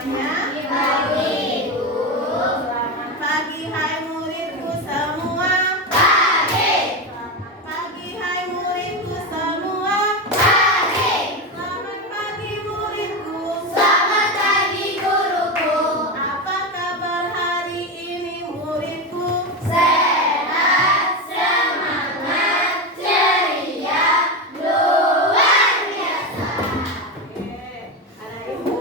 semuanya? Pagi, Bu. Selamat pagi, hai muridku semua. Pagi. Selamat pagi, hai muridku semua. Pagi. Selamat pagi, muridku. Selamat pagi, guruku. Apa kabar hari ini, muridku? Sehat, semangat, ceria, luar biasa. Oke, anak ibu.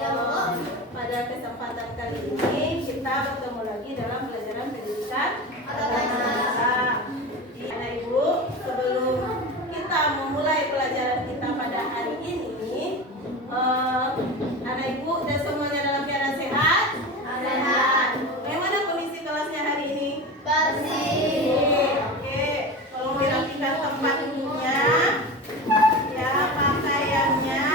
Ya, Bu. Pada kesempatan kali ini kita bertemu lagi dalam pelajaran pendidikan agama. Jadi anak ibu, sebelum kita memulai pelajaran kita pada hari ini, anak ibu dan semuanya dalam keadaan sehat? Sehat. Bagaimana kondisi kelasnya hari ini? Bersih. Oke, tolong dirapikan tempat duduknya, ya, pakaiannya.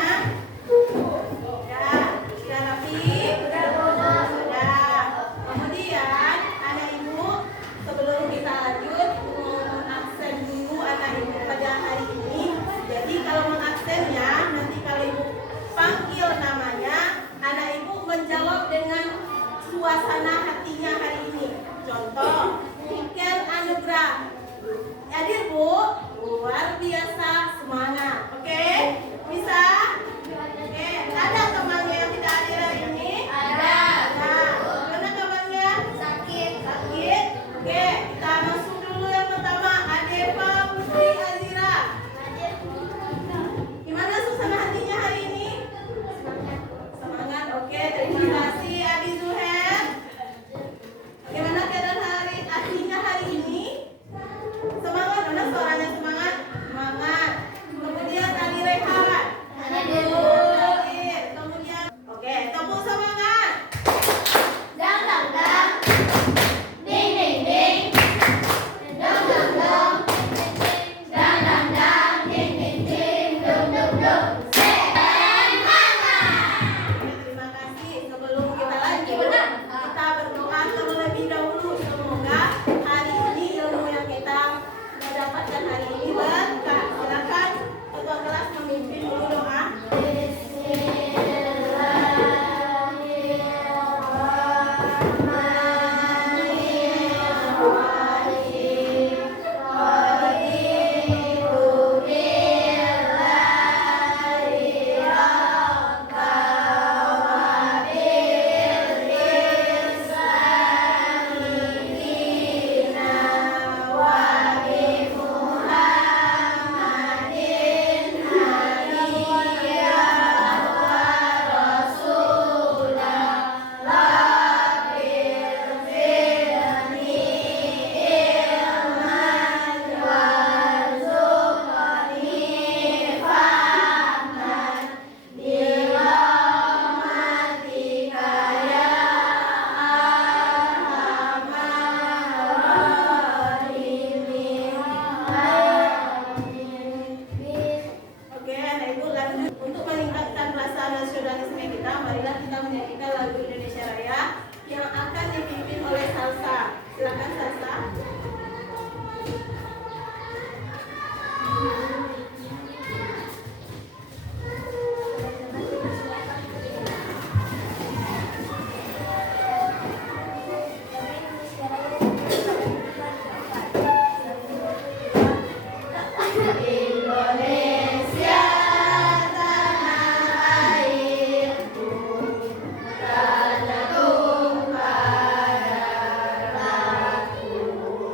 Sudah rapi? Sudah. Kemudian anak ibu, sebelum kita lanjut mengaksen dulu anak ibu pada hari ini. Jadi kalau mengaksennya, nanti kalau ibu panggil namanya, anak ibu menjawab dengan suasana hatinya hari ini. Contoh, Niken Anugrah. Hadir, Bu? Luar biasa, semangat. Oke? Bisa? Oke, ada temannya yang tidak hadir hari ini? Ada. Mana kabarnya? Sakit. Sakit? Oke, kita masuk dulu yang pertama. Adepa Putri Azira. Gimana suasana hatinya hari ini? Semangat. Oke, terima kasih. Abi Zuher. Bagaimana keadaan hatinya hari ini? Semangat. Mana suaranya semangat? Semangat. Kemudian Tani Rehan. Hadir. Kemudian, oke, tepuk semangat. Dang dang dang, ding ding ding, dong dong dong, dang dang dang, ding ding ding, dong dong dong. Semangat. Terima kasih. Sebelum kita lanjut, kita berdoa terlebih dahulu. Semoga hari ini ilmu yang kita dapatkan hari ini berkah. Silakan ketua kelas memimpin dulu doa. Oke, anak ibu, lanjut. Untuk meningkatkan rasa nasionalisme kita, marilah kita menyanyikan lagu Indonesia Raya yang akan dipimpin oleh Salsa. Silakan Salsa. Indonesia tanah airku, tanah tumpah darahku.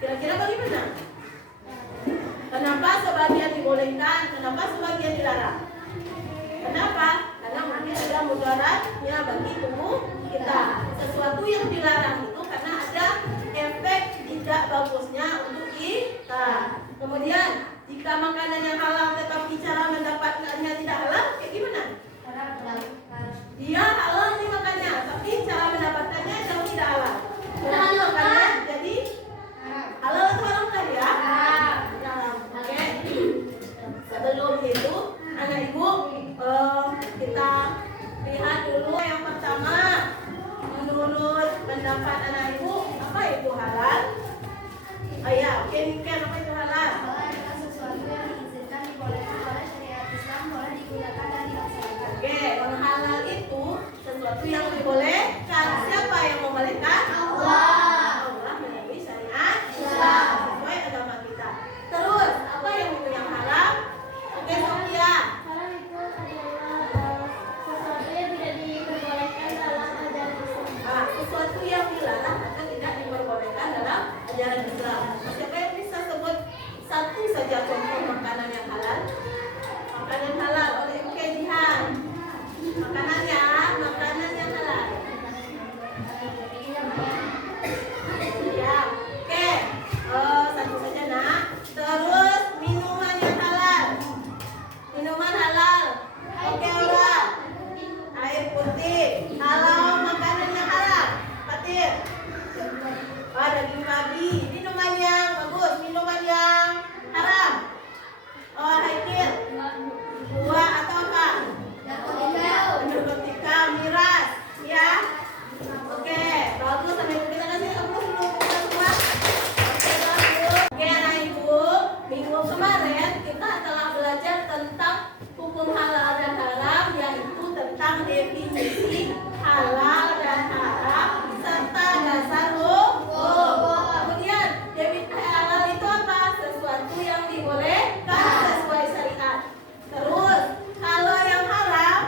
Kira-kira bagaimana? Kenapa sebagian dibolehkan, kenapa sebagian dilarang? Kenapa? Karena mungkin ada mudaratnya bagi tubuh kita. Sesuatu yang dilarang itu karena ada efek tidak bagusnya untuk kita. Kemudian jika makanan yang halal tetapi cara mendapatkannya tidak halal, kayak gimana? Dia halal nih makannya, tapi cara mendapatkannya jauh tidak halal. Berarti makannya jadi halal atau haram tadi ya? Haram. Oke. Sebelum itu, anak ibu kita lihat dulu yang pertama. Menurut pendapat anak ibu, apa itu halal? Oh ya, oke, apa itu halal? Halal adalah sesuatu yang diizinkan, dibolehkan oleh syariat Islam, boleh digunakan dan dilaksanakan. Oke, yang halal itu sesuatu yang dibolehkan. Siapa yang membolehkan? Allah. Allah melalui syariat Islam sesuai agama kita. Terus, apa yang itu yang haram? Oke, Sofia. Halal itu adalah sesuatu yang tidak diperbolehkan dalam ajaran Islam. Sesuatu yang dilarang atau tidak diperbolehkan dalam ajaran Islam. Siapa yang bisa sebut satu saja contoh makanan yang halal? Makanan halal oleh MK Jihan. Makanan yang halal. Ya, oke. Satu saja nak. Terus minuman yang halal. Minuman halal. Oke, Aura. Air putih. Halal makanan yang halal. Fatir. Daging babi. Minuman yang bagus. Minuman yang haram. Haikil. Buah atau apa? Narkotika, miras. Ya. Oke. Bagus. Sampai kita kasih aplaus dulu kita semua. Oke, bagus. Oke, anak ibu. Minggu kemarin kita telah belajar tentang hukum halal dan haram, yaitu tentang definisi halal dan haram serta dasar hukum. Kemudian definisi halal itu apa? Sesuatu yang dibolehkan sesuai syariat. Terus kalau yang haram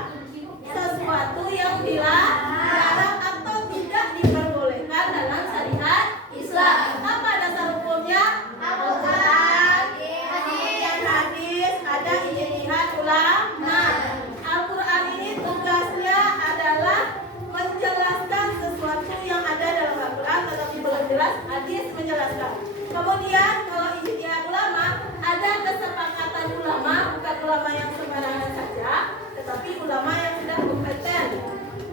sesuatu yang dilarang atau tidak diperbolehkan dalam syariat Islam. Apa dasar hukumnya? Al-Quran, kemudian hadis, ada ijtihad ulama. Al-Quran ini tugasnya adalah menjelaskan sesuatu yang ada dalam Al-Quran tetapi belum jelas, hadis menjelaskan. Kemudian kalau ijtihad ulama, ada kesepakatan ulama, bukan ulama yang sembarangan saja, tetapi ulama yang sudah kompeten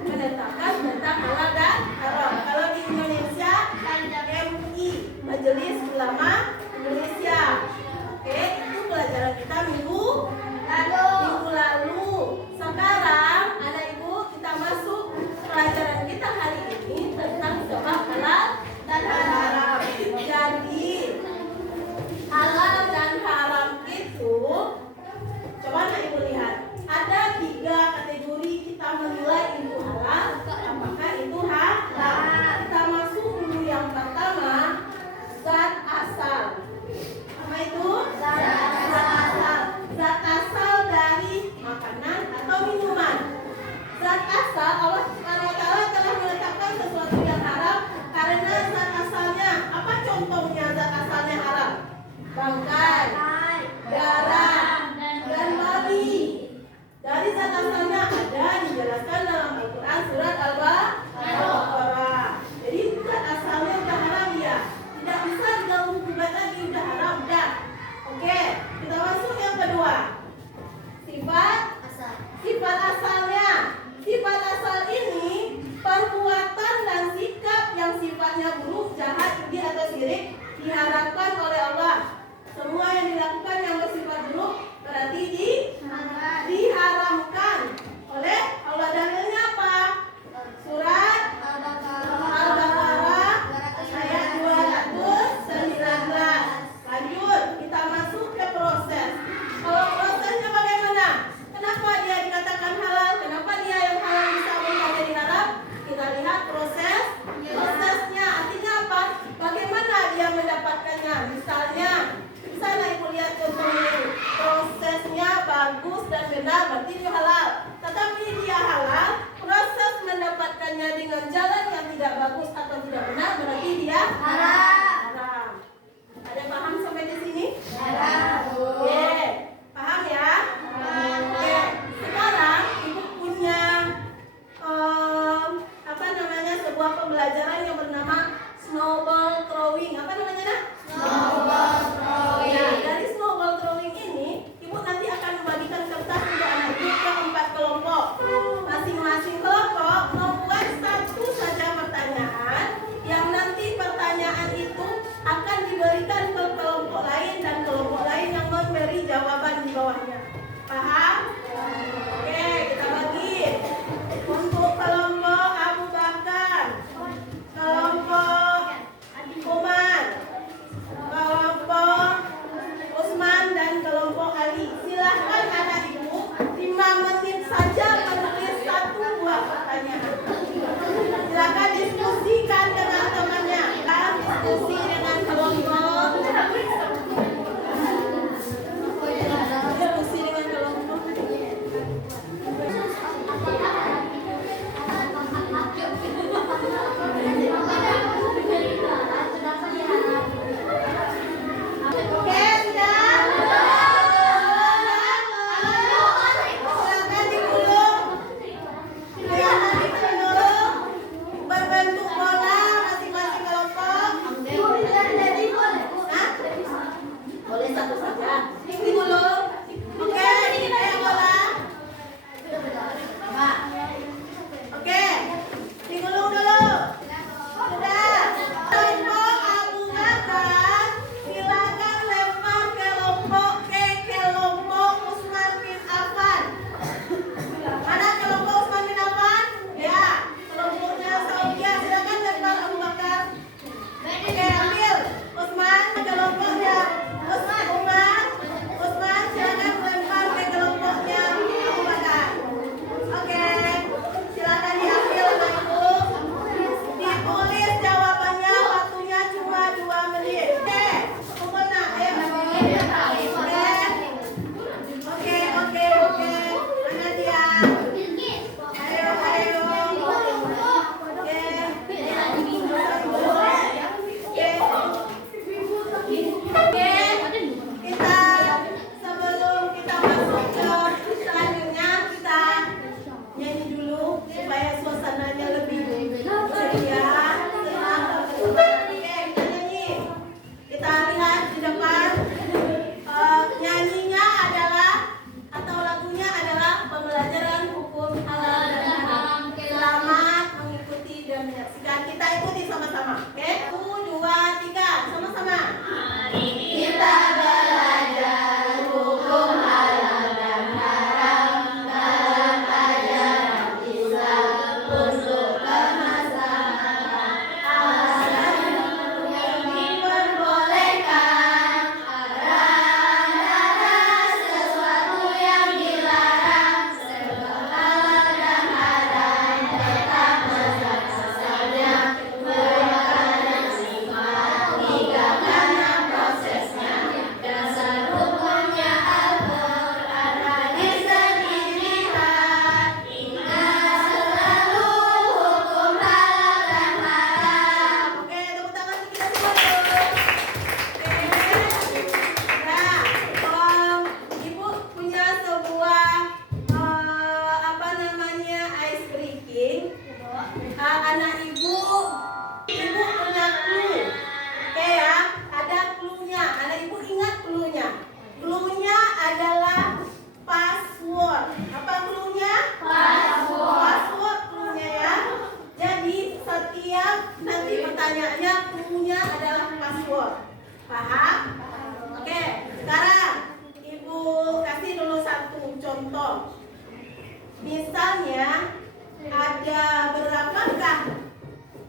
menetapkan tentang halal dan haram. Kalau di Indonesia, MUI, Majelis Ulama Indonesia. Oke, itu pelajaran kita minggu lalu. Sekarang, anak ibu, kita masuk pelajaran kita hari ini tentang sebab halal dan haram. Jadi, halal dan haram itu, coba anak ibu lihat, ada 3 kategori kita menilai itu halal, apakah itu haram. Kita masuk dulu yang pertama, zat asal. Apa itu? Zat asal. Zat asal dari makanan atau minuman. Zat asal, Allah SWT telah menetapkan sesuatu yang haram karena zat asalnya. Apa contohnya zat asalnya haram? Bangkai, darah, dan babi. Dari zat asalnya ada dijelaskan dalam Al-Quran surat Al-Baqarah. Jadi zat asalnya udah haram ya. Tidak bisa diganggu gugat lagi, udah haram dah. Oke, kita masuk yang kedua. Sifat asalnya. Sifat asal ini perbuatan dan sikap yang sifatnya buruk, jahat, judi atau syirik diharapkan oleh Allah. Semua yang dilakukan yang bersifat buruk berarti diharamkan oleh Allah. Dalilnya apa? Surat Al-Baqarah ayat 219. Lanjut, kita masuk ke proses. Kalau prosesnya bagaimana? Kenapa dia dikatakan halal? Kenapa dia yang halal bisa berubah jadi haram? Kita lihat prosesnya. Artinya apa? Bagaimana dia mendapatkannya? Misalnya, misalnya ibu lihat contoh ini, prosesnya bagus dan benar, berarti dia halal. Tetapi dia halal, proses mendapatkannya dengan jalan yang tidak bagus atau tidak benar, berarti dia haram. Paham? Oke, sekarang Ibu kasih dulu satu contoh. Misalnya ada berapakah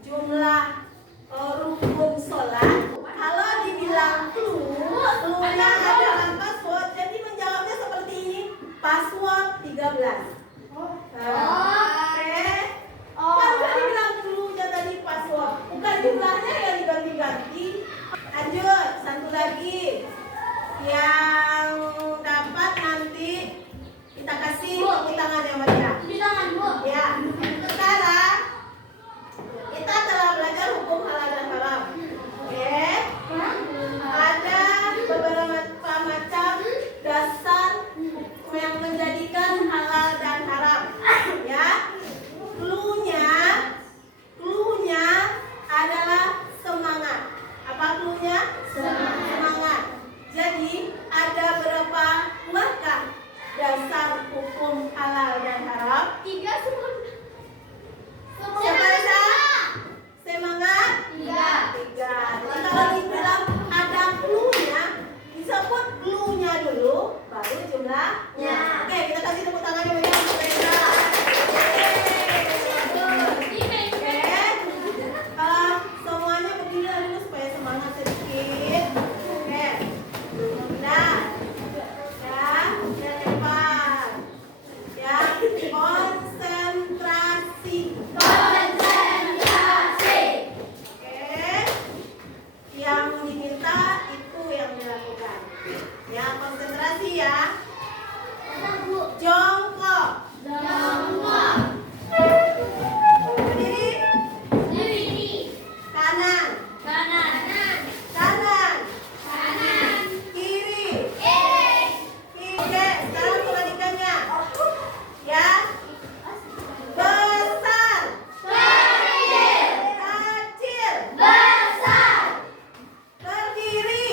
jumlah rukun sholat? Kalau dibilang clue-nya adalah password, jadi menjawabnya seperti ini. Password 13. Oke. Kan sudah dibilang clue-nya tadi password, bukan jumlahnya yang diganti-ganti. Lanjut, satu lagi. Yang dapat nanti kita kasih tepuk tangan yang meriah. Ya. Sekarang kita telah belajar hukum halal dan haram. Oke. Ada beberapa macam dasar yang menjadikan halal dan haram. Ya. Clue-nya adalah semangat. Apa clue-nya? Semangat. Jadi ada berapa buahkah dasar hukum halal dan haram? 3 semua. Siapa bisa? Semangat? 3. Jadi kalau dibilang ada clue-nya, disebut clue-nya dulu, baru jumlahnya. Oke, kita kasih tepuk tangan yang meriah untuk mereka. Semuanya berdiri dulu supaya semangat sedikit. Oke. Nah, ya, lebar. Ya, konsentrasi. Oke. Yang diminta itu yang dilakukan. Ya, konsentrasi ya. Jongkok. Berdiri. Kanan. Kiri. Oke, sekarang kebalikannya. Ya. Besar. Kecil. Berdiri.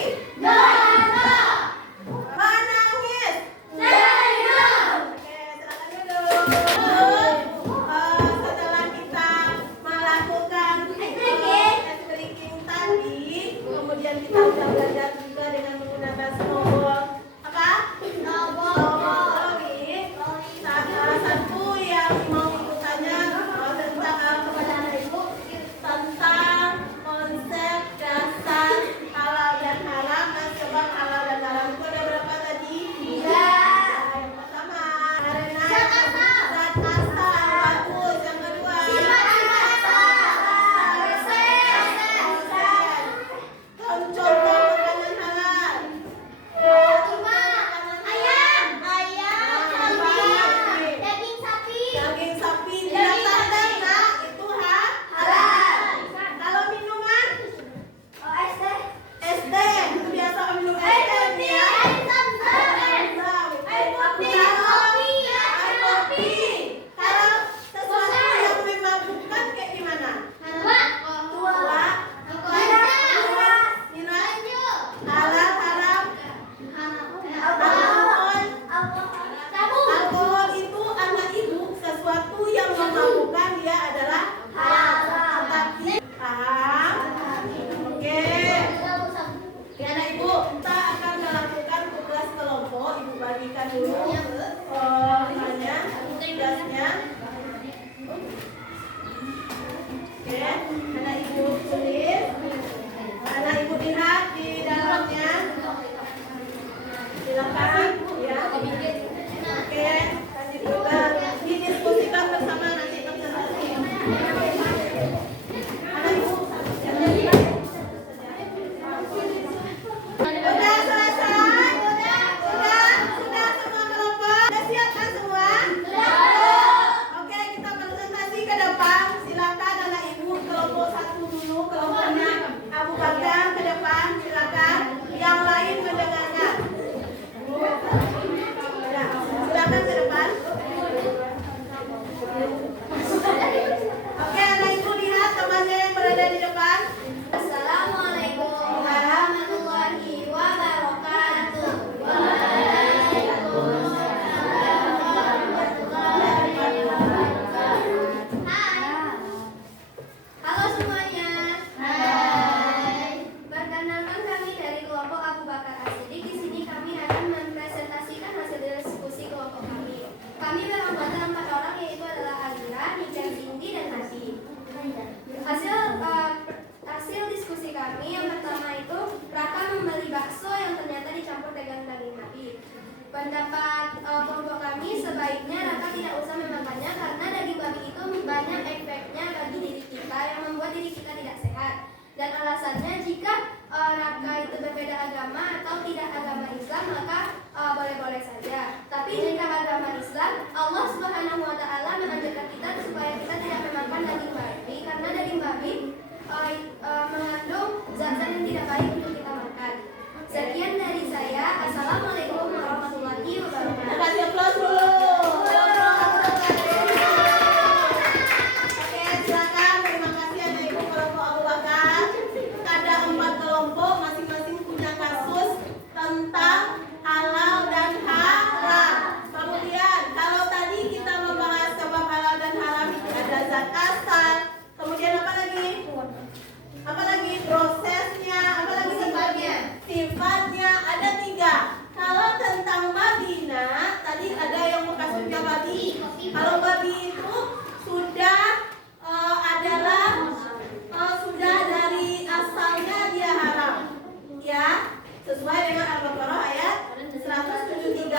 Menangis. Oke, silakan duduk. Setelah kita melakukan ice breaking tadi, kemudian kita sudah belajar juga dengan menggunakan snowball. Apa? Snowball. Salah satu yang mau ibu tanya tentang kepada anak ibu tentang konsep dasar halal dan haram dan sebab halal dan haram itu ada berapa tadi? 3. Yang pertama karena zat asal. Bagus. Yang kedua contoh makanan halal. Pendapat kelompok kami sebaiknya raka tidak usah memakannya karena daging babi itu banyak efeknya bagi diri kita yang membuat diri kita tidak sehat. Dan alasannya jika raka itu berbeda agama atau tidak agama Islam maka boleh-boleh saja. Tapi jika agama Islam, Allah Subhanahu wa taala mengajarkan kita supaya kita tidak memakan daging babi karena daging babi mengandung zat-zat yang tidak baik untuk kita makan. Sekian dari saya. Assalamualaikum warahmatullahi wabarakatuh. Kasih aplaus dulu. Oke, silakan. Terima kasih Anak Ibu kelompok Abu Bakar. Ada 4 kelompok, masing-masing punya kasus tentang halal dan haram. Kemudian, kalau tadi kita membahas sebab halal dan haram itu ada zat asal. Kemudian apa lagi? Apa lagi? Prosesnya. Apa lagi? Sifatnya ada 3. Kalau tentang babi, nah tadi ada yang kasusnya babi. Kalau babi itu sudah sudah dari asalnya dia haram, ya, sesuai dengan Al-Baqarah ayat 173.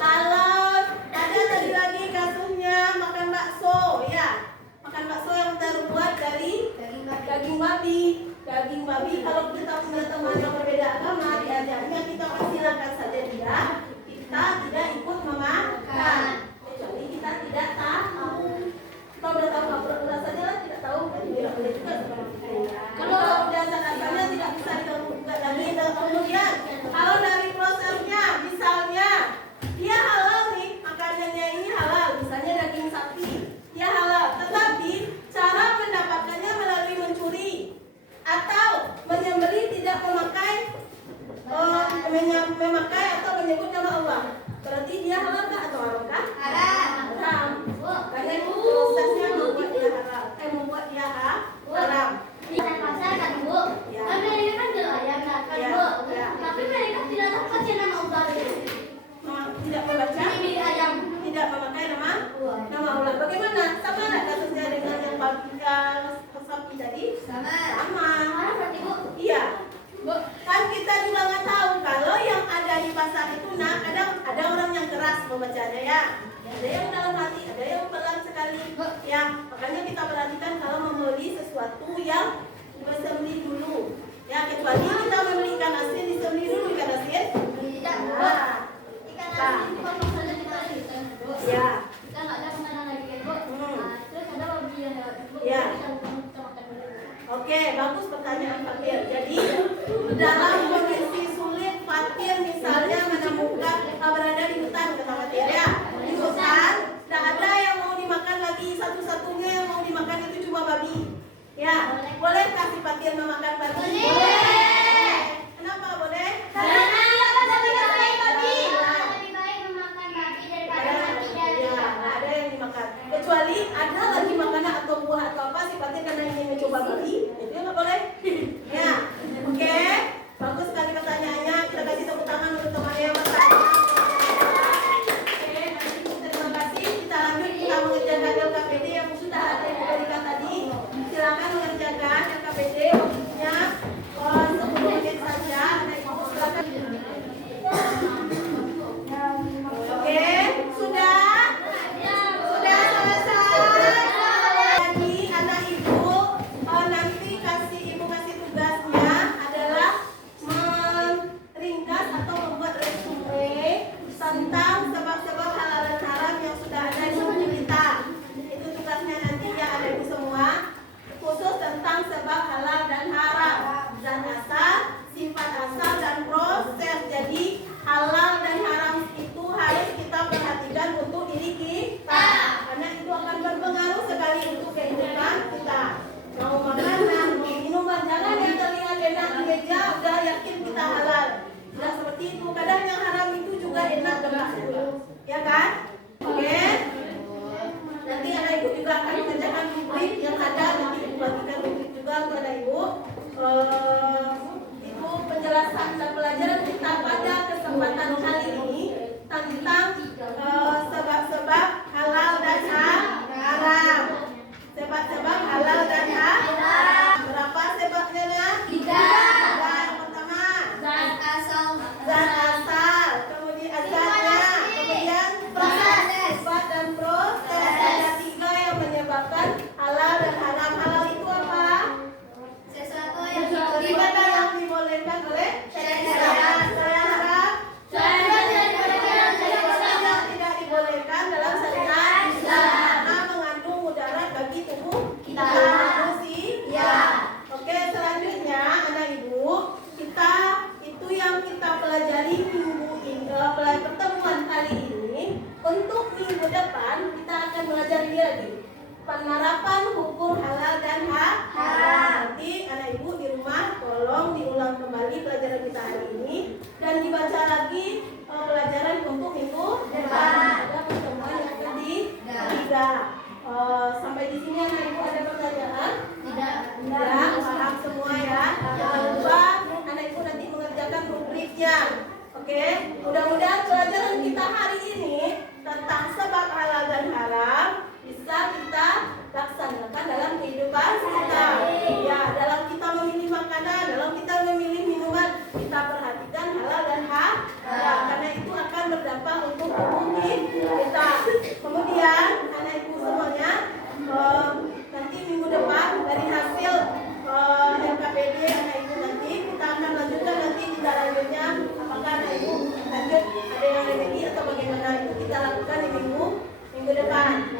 Kalau ada tadi lagi kasusnya makan bakso, ya, makan bakso yang terbuat dari daging babi. Daging babi, kalau kita punya teman yang berbeda agama, diajarnya kita persilakan saja dia, kita tidak ikut memakan, kecuali kita tidak tahu. Kalau udah tahu rasanya lah tidak tahu, tidak boleh juga seperti itu. Kalau udah asalnya tidak bisa digugat lagi. Kemudian kalau dari prosesnya, misalnya dia halal nih, makanannya ini halal, misalnya daging sapi, dia halal, tetapi cara mendapatkannya melalui mencuri atau menyembelih tidak memakai atau menyebut nama Allah, berarti dia halal kah atau haram kah? Haram. Karena itu prosesnya membuat dia halal, membuat dia haram. Pasar kan Bu? Ya. Kan mereka kan nelayan kan Ya, Bu? ya. Tapi mereka tidak tahu baca nama Allah. Tidak membaca, Ini ayam. tidak memakai nama Allah. Bagaimana? Sama nggak kasusnya dengan yang sapi tadi? Sama. Sama. Berarti Bu? Iya. Kan kita juga nggak tahu kalau yang ada di pasar itu, nah ada orang yang keras membacanya, ya. Ada yang dalam hati, ada yang pelan sekali. Ya, makanya kita perhatikan kalau membeli sesuatu yang disembelih dulu. Ya, kecuali kita membeli ikan asin, disembelih dulu ikan asin. Tidak. Nah, Ikan asin dipotong saja kita gitu. ya. Kita nggak ada makanan lagi kan Bu? Nah, terus ada babi yang lewat Bu. Ya. Kita makan dulu. Oke, bagus pertanyaan Fakir. Jadi dalam kondisi sulit, Fakir misalnya menemukan berada di hutan, kata Fakir, ya. Di hutan, tidak ada yang mau dimakan lagi, satu-satunya yang mau dimakan itu cuma babi. Ya, boleh kasih Fakir memakan babi? Boleh. Kenapa boleh? Karena lebih baik memakan babi daripada mati dari Ya, nggak ada yang dimakan. Kecuali ada lagi makanan atau buah atau apa sifatnya karena ingin mencoba babi, itu nggak boleh. Ya, oke. Bagus sekali pertanyaannya. Kita kasih tepuk tangan untuk temannya yang bertanya. Oke, terima kasih. Kita lanjut, kita mengerjakan LKPD yang sudah ada yang diberikan tadi. Silakan mengerjakan LKPD. Waktunya 10 menit saja. Anak ibu silakan. Oke, sudah selesai. Jadi anak ibu nanti ibu kasih tugasnya adalah meringkas atau membuat resume tentang sebab-sebab halal dan haram yang sudah ada di buku kita. Itu tugasnya nanti ya anak ibu semua, khusus tentang sebab halal dan haram, zat asal, sifat asal dan proses. Jadi halal dan haram itu harus kita perhatikan untuk diri kita, karena itu akan berpengaruh sekali untuk kehidupan kita. Mau makanan, mau minuman, jangan yang terlihat enak di meja udah yakin kita halal. Tidak seperti itu. Kadang yang haram itu juga enak dan ya kan? Oke. Nanti anak ibu juga akan mengerjakan rubrik yang ada. Nanti ibu bagikan rubrik juga kepada ibu. Itu penjelasan dan pelajaran kita pada kesempatan kali ini tentang sebab-sebab halal dan haram. Sebab-sebab halal dan haram. Berapa sebabnya? 3. Yang pertama, zat asal. zat asal. Kemudian zat pelajaran kita hari ini dan dibaca lagi pelajaran untuk minggu depan. Ada pertemuan yang ketiga. Sampai di sini anak ibu ada pertanyaan? Tidak, paham semua ya. Jangan lupa anak ibu nanti mengerjakan rubriknya. Oke, mudah-mudahan pelajaran kita hari ini tentang sebab halal dan haram bisa kita laksanakan dalam kehidupan kita. Ya, dalam kita memilih makanan, dalam kita memilih minuman, kita perhatikan halal dan haram, karena itu akan berdampak untuk tubuh kita. Kemudian anak ibu semuanya, nanti minggu depan dari hasil LKPD anak ibu nanti kita akan lanjutkan nanti tidak lanjutnya apakah anak ibu lanjut ada yang lagi atau bagaimana itu kita lakukan di minggu depan.